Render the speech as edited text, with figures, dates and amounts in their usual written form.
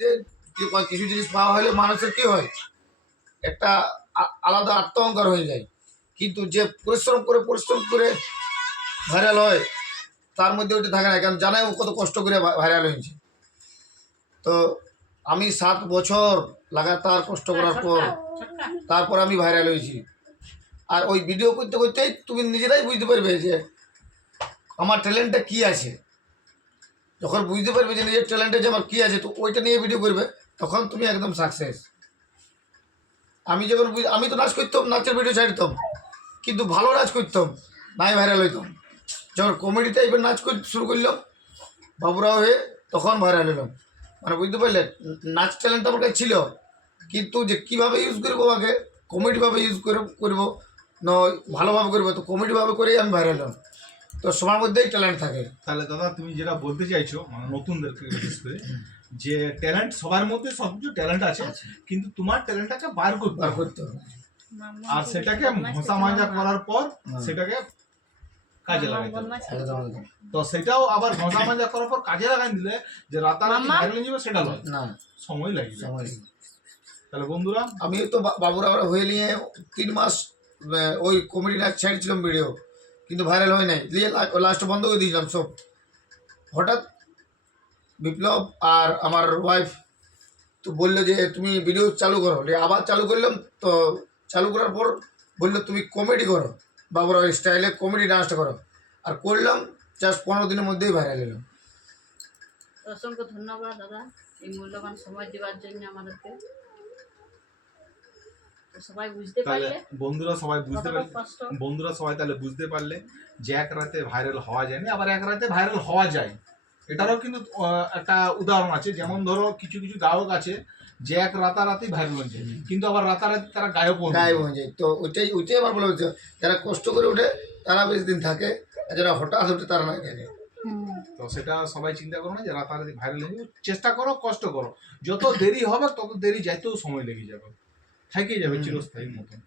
যে কিছু জিনিস পাওয়া হলে মানুষের কি হয়, একটা আলাদা আত্মঅহংকার হয়ে যায়। কিন্তু যে পরিশ্রম করে ভাইরাল হয় তার মধ্যে ওটা থাকে না, কারণ জানাই ও কত কষ্ট করে ভাইরাল হয়েছে। তো আমি 7 বছর লাগাতার কষ্ট করার পর তারপর আমি ভাইরাল হয়েছি। আর ওই ভিডিও করতে করতেই তুমি নিজেরাই বুঝতে পারবে যে আমার ট্যালেন্টটা কী আছে। যখন বুঝতে পারবে যে নিজের ট্যালেন্টে যে আমার কী আছে, তো ওইটা নিয়ে ভিডিও করবে, তখন তুমি একদম সাকসেস। আমি যখন আমি তো নাচ করতাম, নাচের ভিডিও ছাড়তাম, কিন্তু ভালো নাচ করতাম, নাই ভাইরাল হইতাম। যখন কমেডি টাইপের নাচ শুরু করলাম বাবুরাও হয়ে, তখন ভাইরাল হলাম। মানে বুঝতে পারলে, নাচ ট্যালেন্ট আমার কাছে ছিল, কিন্তু যে কীভাবে ইউজ করবো, আগে কমেডিভাবে ইউজ করবো না ভালোভাবে করবো, তো কমেডিভাবে করেই আমি ভাইরাল হলাম। তো সবার মধ্যেই ট্যালেন্ট থাকে। তাহলে দাদা তুমি যেটা বলতে চাইছো মানে নতুনদেরকে বিশেষ করে, যে ট্যালেন্ট সবার মধ্যে সব কিছু ট্যালেন্ট আছে, কিন্তু তোমার ট্যালেন্টটাকে বার করতে হবে, আর সেটাকে মশা মাজা করার পর সেটাকে কাজে লাগাতে হবে। তো সেটাও আবার ঘষা মাজা করার পর কাজে লাগাই দিলে যে রাতারাতি ভাইরাল হয়ে যাবে সেটা নয়, না সময় লাগবে। তাহলে বন্ধুরা, আমি তো বাবুরা হয়ে নিয়ে 3 মাস ওই কমেডি নাচ ছেড়েছিলাম ভিডিও, কিন্তু ভাইরাল হয় নাই, দিয়ে লাস্টে বন্ধ করে দিয়েছিলাম সব। হঠাৎ বিপ্লব আর আমার ওয়াইফ তো বললো যে তুমি ভিডিও চালু করো, আবার চালু করলাম। তো চালু করার পর বললো তুমি কমেডি করো, বাবুরা স্টাইলে কমেডি ডান্সটা করো, আর করলাম। জাস্ট 15 দিনের মধ্যেই ভাইরাল এলাম। অসংখ্য ধন্যবাদ দাদা এই মূল্যবান সময় দেওয়ার জন্য আমাদেরকে। সবাই বুঝতে পারলে, বন্ধুরা সবাই তাহলে বুঝতে পারলে যে এক রাতে ভাইরাল হওয়া যায় না, আবার এক রাতে ভাইরাল হওয়া যায়। এটারও কিন্তু একটা উদাহরণ আছে। যেমন ধরো কিছু কিছু গায়ক আছে যে এক রাতারাতি ভাইরাল হয়ে যায়, কিন্তু আবার রাতারাতি তারা গায়ক হয়ে যায়। তো ওইটাই আমার বলা হচ্ছে, যারা কষ্ট করে ওঠে তারা বেশি দিন থাকে, আর যারা হঠাৎ ওঠে তারা নাই থাকে। তো সেটা সবাই চিন্তা করো না যে রাতারাতি ভাইরাল হয়ে যাবে। চেষ্টা করো, কষ্ট করো, যত দেরি হবে তত দেরি যাইতেও সময় লেগে যাবে, থেকেই যাবে চিরস্থায়ীর মতন।